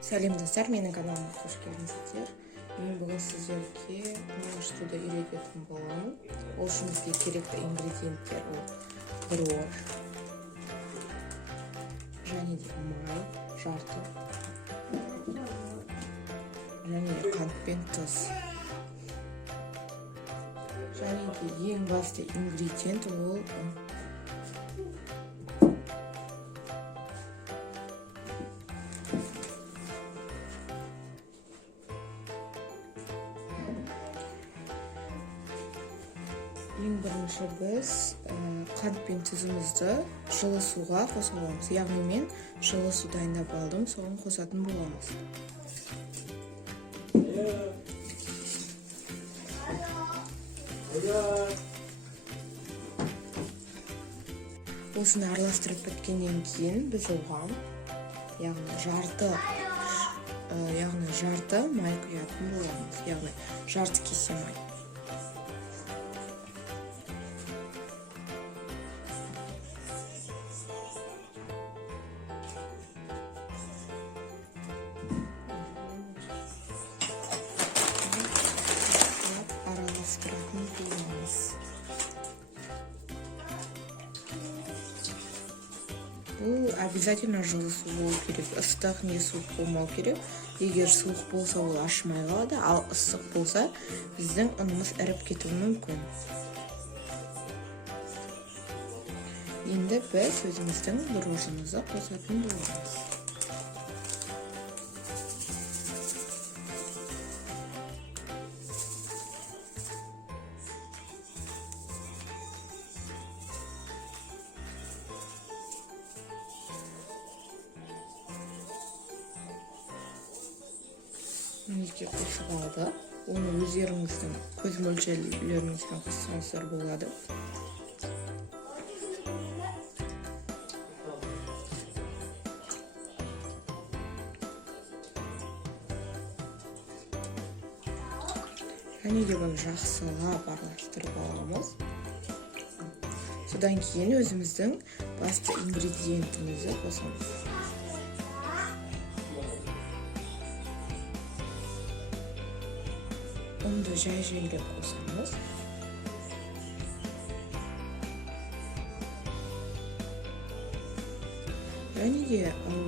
Сәлем достар, менің каналыма қош келдіңіздер. Мен бүгін сіздерге нағашыда үйрететін боламын. Ол үшін бізге керекті ингредиенттер ол дрож, және де май, жарты, және де қант пен тұз. Және де ең басты ингредиент ол ең бірінші біз қант пен тұзымызды жылы суға қоса аламыз. Яғни мен жылы су дайындап алдым, соған қосатын боламыз. Осыны араластырып біткеннен кейін біз оған яғни жарты май құятын боламыз. Яғни жарты кесе май. Араластыратын боламыз. Бұл обязательно жылы су болу керек. Ыстық не суық болмау керек. Егер суық болса ол ашымай қалады, ал ыстық болса біздің ұнымыз іріп кетуі мүмкін. Енді біз өзіміздің дрожжымызды қосатын боламыз. Мінекей қосып алды. Оны өздеріңіздің көз мөлшерлеріңізбен қоссаңыздар болады. Және де бұны жақсылап араластырып аламыз. Содан кейін өзіміздің басты ингредиентімізді қосамыз. Ұнды жай-жайлап қосамыз. Және де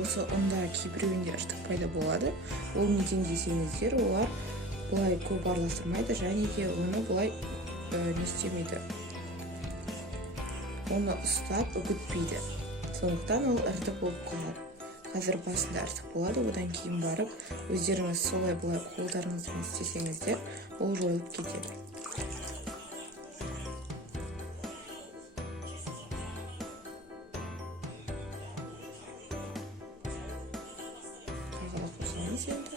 осы ұнда кейбіреуінде іртік пайда болады. Ол неден десеңіздер, олар бұлай көп араластырмайды, және де оны бұлай не істемейді. Оны ұстап үгітпейді. Сондықтан ол іртік болып қалады. Қазір басында іртік болады, одан кейін барып, өздеріңіз солай бұлай қолдарыңызбен істесеңіздер, ол жойылып кетеді. Тағы да қосамыз енді.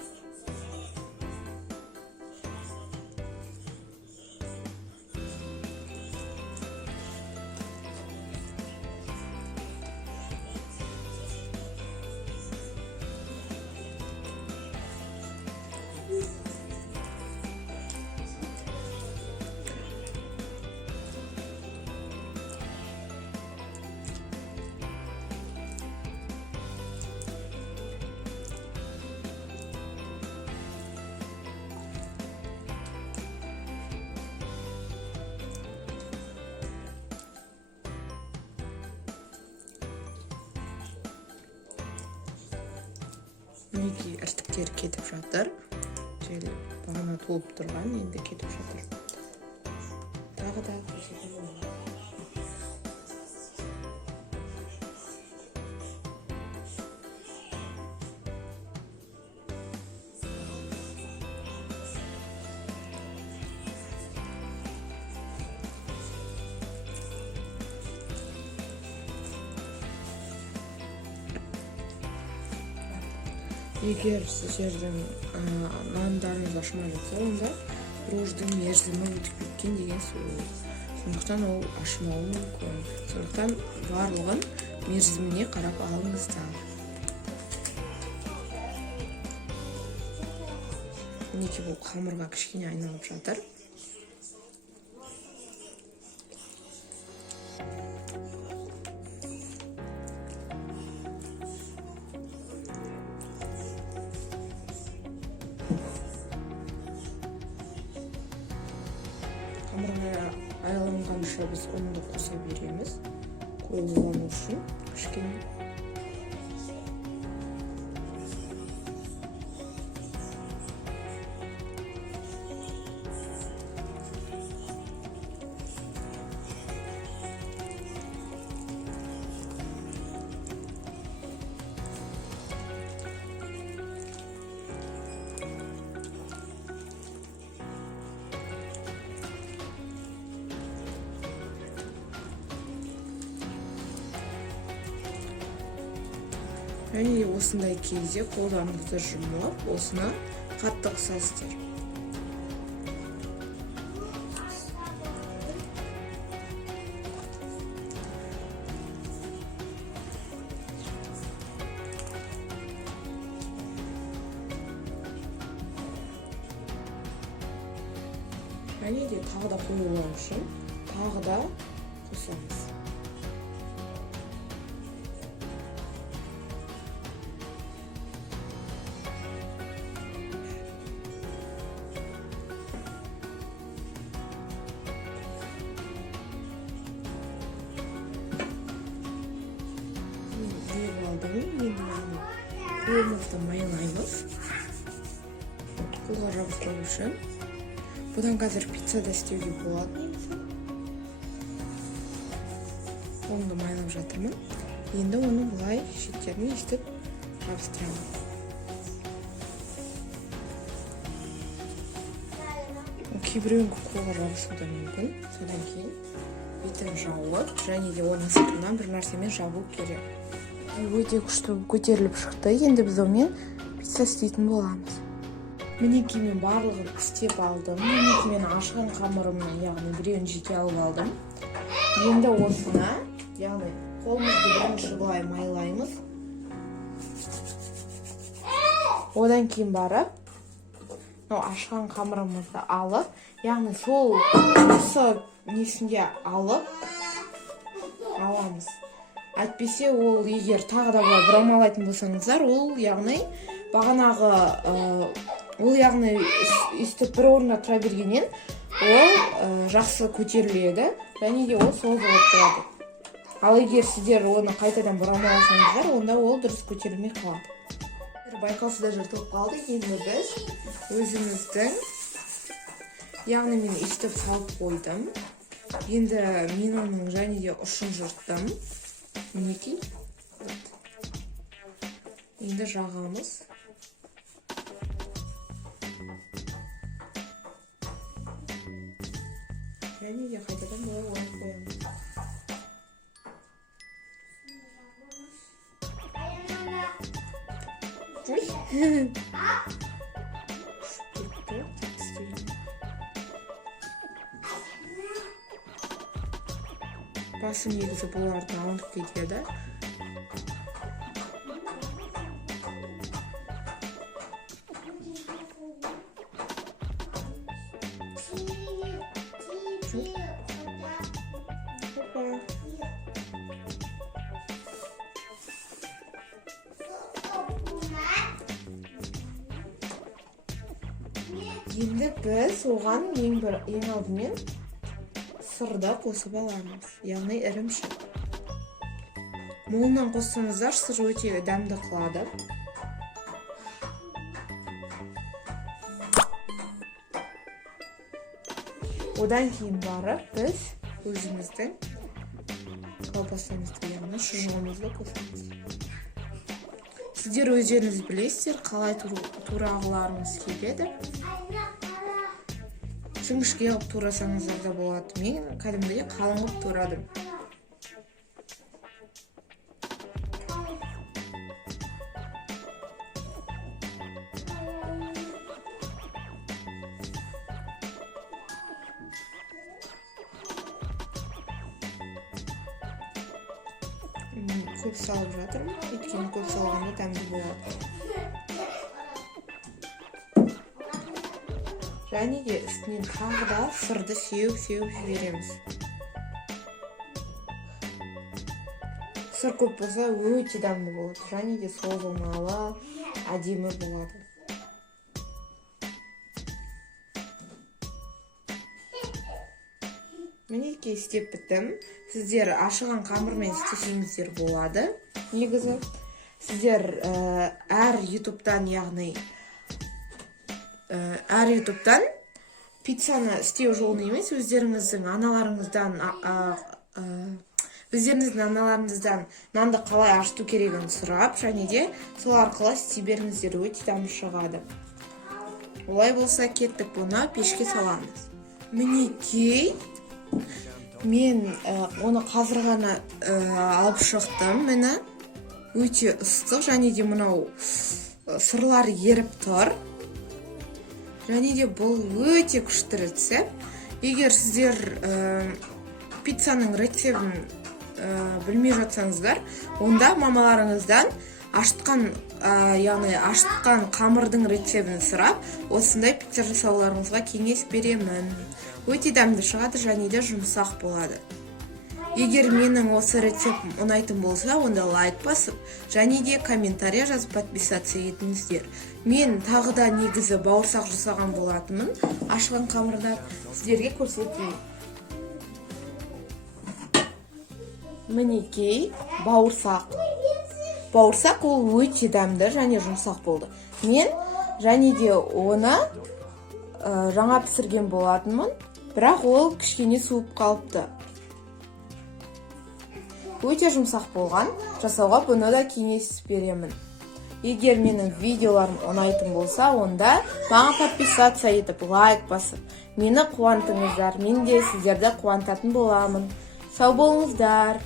Мінекей іртіктер кетіп жатыр. Бағана толып тұрған, енді кетіп жатыр. Тағы да қосатын боламыз. Егер сіздердің нандарыңыз ашымай жатса, онда дрожждың мерзімі өтіп кеткен деген сөз. Сондықтан ол ашымауы мүмкін. Сондықтан барлығын мерзіміне қарап алыңыздар. Мінекей бұл қамырға кішкене айналып жатыр. бойынша біз ұнды қоса береміз. Қуылғаны үшін кішкене. Және осындай кезде қолдарыңызды жұмып, осыны қатты қысасыздар. Және де тағы да қоюлар үшін тағы да қосамыз. Қолымызды майлаймыз. Қолға жабыстыру үшін. Бұдан қазір пиццада істеуге болады негізі. Қолымды майлап жатырмын. Енді оны бұлай шеттерін естіп жабыстырамын. Кейбіреуін қолға жабысуы да мүмкін. Содан кейін бетін жауып, және де оның сыртынан бір нәрсемен жабу керек. Өте күшті көтеріліп шықты. Енді біз онымен пицца істейтін боламыз. Мінекей мен барлығын істеп алдым. Мінекей мен ашқан қамырымның, яғни біреуін жеке алып алдым. Енді осына, яғни қолымызды бірінші былай майлаймыз. Одан кейін барып, ашқан қамырымызды алып, яғни сол осы несінде алып аламыз. Әйтпесе ол егер тағы да былай бұрамалайтын болсаңыздар, ол яғни бағанағы ол яғни өстіп бір орында тұра бергеннен ол жақсы көтеріледі, және де ол созылып тұрады. Ал егер сіздер оны қайтадан бұрамаласаңыздар, онда ол дұрыс көтерілмей қалады. Байқаусызда жыртылып қалды. Енді біз өзіміздің, яғни мен өстіп салып қойдым. Енді мен оның және де ұшын жырттым. Мінекей. Енді жағамыз. Және де қайтадан бұлай ойып қоямыз. Басы негізі бұлардың ауындық кетеді. Енді біз оған ең алдымен сырды қосып аламыз, яғни ірімшік. Молынан қоссаңыздар, сыр өте дәмді қылады. Одан кейін барып біз өзіміздің колбасамызды, яғни шұжығымызды қосамыз. Сіздер өздеріңіз білесіздер, қалай турағыларыңыз келеді. Жіңішке қылып турасаңыздар да болады. Мен кәдімгідей қалың қылып турадым. Көп салып жатырмын, өйткені көп салғанда дәмді болады. Және де үстінен тағы да сырды сеуіп жібереміз. Сыр көп болса өте дәмді болады, және де созылмалы, әдемі болады. Мінекей істеп біттім. Сіздер ашыған қамырмен істесеңіздер болады. Негізі сіздер әр ютубтан, яғни әр ютубтан пиццаны істеу жолын емес, өздеріңіздің аналарыңыздан нанды қалай ашыту керегін сұрап, және де сол арқылы істей беріңіздер, өте дәмді шығады. Олай болса, кеттік, бұны пешке саламыз. Мінекей, мен оны қазір ғана алып шықтым. Мені өте ыстық, және де мұнау сырлар еріп тұр. Және де бұл өте күшті рецепт. Егер сіздер пиццаның рецебін білмей жатсаңыздар, онда мамаларыңыздан ашытқан қамырдың рецебін сұрап, осындай пицца жасауларыңызға кеңес беремін. Өте дәмді шығады, және де жұмсақ болады. Егер менің осы рецептім ұнайтын болса, онда лайк басып, және де комментария жазып подписаться етіңіздер. Мен тағы да негізі бауырсақ жасаған болатынмын. Ашыған қамырда сіздерге көрсетейін. Мінекей, бауырсақ. Бауырсақ ол өте дәмді және жұмсақ болды. Мен және де оны жаңа пісірген болатынмын, бірақ ол кішкене суып қалыпты. Өте жұмсақ болған, жасауға бұны да кеңес беремін. Егер менің видеоларым ұнайтын болса, онда маған подписаться етіп, лайк басып, мені қуантыңыздар, мен де сіздерді қуантатын боламын. Сау болыңыздар.